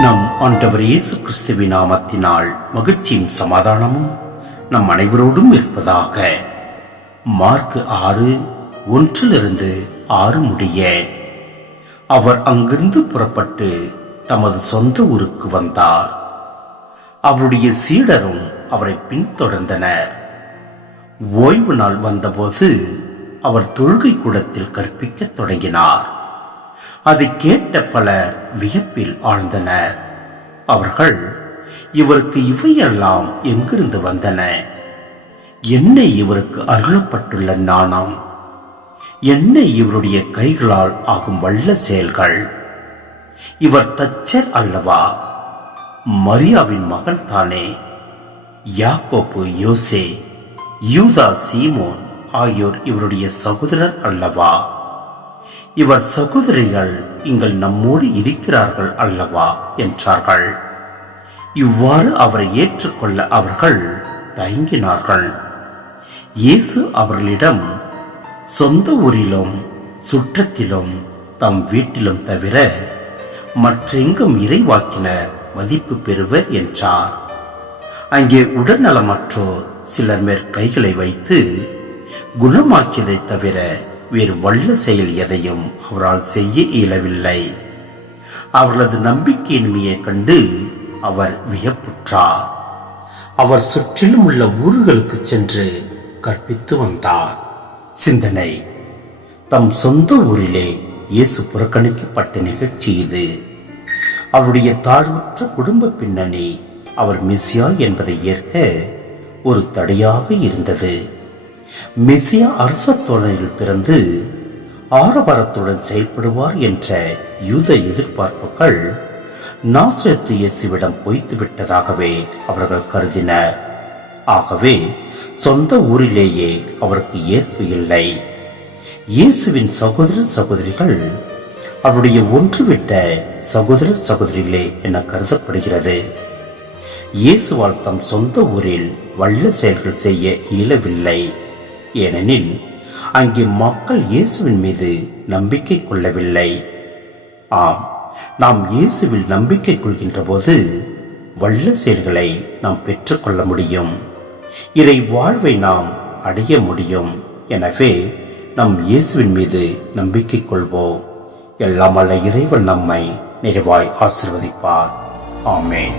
நம் ஆண்டவர் இயேசு கிறிஸ்துவின் நாமத்தினால் மகிழ்ச்சியும் சமாதானமும் நம் அனைவரோடும் இருப்பதாக. மார்க் ஆறு ஒன்றிலிருந்து ஆறு முடிய அவர் அங்கிருந்து புறப்பட்டு தமது சொந்த ஊருக்கு வந்தார். அவருடைய சீடரும் அவரை பின்தொடர்ந்தனர். ஓய்வு நாள் வந்தபோது அவர் தொழுகை கூடத்தில் கற்பிக்கத் தொடங்கினார். அதை கேட்ட பலர் வியப்பில் ஆழ்ந்தனர். அவர்கள் இவருக்கு இவையெல்லாம் எங்கிருந்து வந்தன? என்ன இவருக்கு அருளப்பட்டுள்ள நாணம்? என்ன இவருடைய கைகளால் ஆகும் வல்ல செயல்கள்? இவர் தச்சர் அல்லவா? மரியாவின் மகன் தானே? யாக்கோப்பு யோசே யூதா சீமோன் ஆகியோர் இவருடைய சகோதரர் அல்லவா? இவர் சகோதரிகள் இங்கள் நம்மோடு இருக்கிறார்கள் அல்லவா என்றார்கள். இவ்வாறு அவரை ஏற்றுக்கொள்ள அவர்கள் தயங்கினார்கள். இயேசு அவர்களிடம் சொந்த ஊரிலும் சுற்றத்திலும் தம் வீட்டிலும் தவிர மற்றெங்கும் இறைவாக்கினர் மதிப்பு பெறுவர் என்றார். அங்கே உடல்நலமற்றோர் சிலர் மேற் கைகளை வைத்து குணமாக்கியதைத் தவிர வேறு வல்ல செயல் எதையும் அவரால் செய்ய இயலவில்லை. அவர்களது நம்பிக்கையின்மையை கண்டு அவர் வியப்புற்றார். அவர் சுற்றிலும் உள்ள ஊர்களுக்கு சென்று கற்பித்து வந்தார். சிந்தனை. தம் சொந்த ஊரிலே இயேசு புறக்கணிக்கப்பட்ட நிகழ்ச்சி இது. அவருடைய தாழ்வுற்ற குடும்ப பின்னணி அவர் மிஸ்யா என்பதை ஏற்க ஒரு தடையாக இருந்தது. மெசியா அரச பிறந்து ஆரவாரத்துடன் செயல்படுவார் என்ற யூத எதிர்பார்ப்புகள் நாசரத்து இயேசுவிடம் பொய்த்து விட்டதாகவே அவர்கள் கருதினர். ஆகவே சொந்த ஊரிலேயே அவருக்கு ஏற்பு இல்லை. இயேசுவின் சகோதர சகோதரிகள் அவருடைய ஒன்றுவிட்ட சகோதர சகோதரிகளே என கருதப்படுகிறது. இயேசுவால் தம் சொந்த ஊரில் வல்ல செயல்கள் செய்ய இயலவில்லை. ஏனெனில் அங்கே மக்கள் இயேசுவின் மீது நம்பிக்கை கொள்ளவில்லை. ஆம் நாம் இயேசுவில் நம்பிக்கை கொள்கின்ற போது வல்ல செயல்களை நாம் பெற்றுக்கொள்ள முடியும். இறை வாழ்வை நாம் அடைய முடியும். எனவே நம் இயேசுவின் மீது நம்பிக்கை கொள்வோம். எல்லாம் அல்ல இறைவன் நம்மை நிறைவாய் ஆசிர்வதிப்பார். ஆமேன்.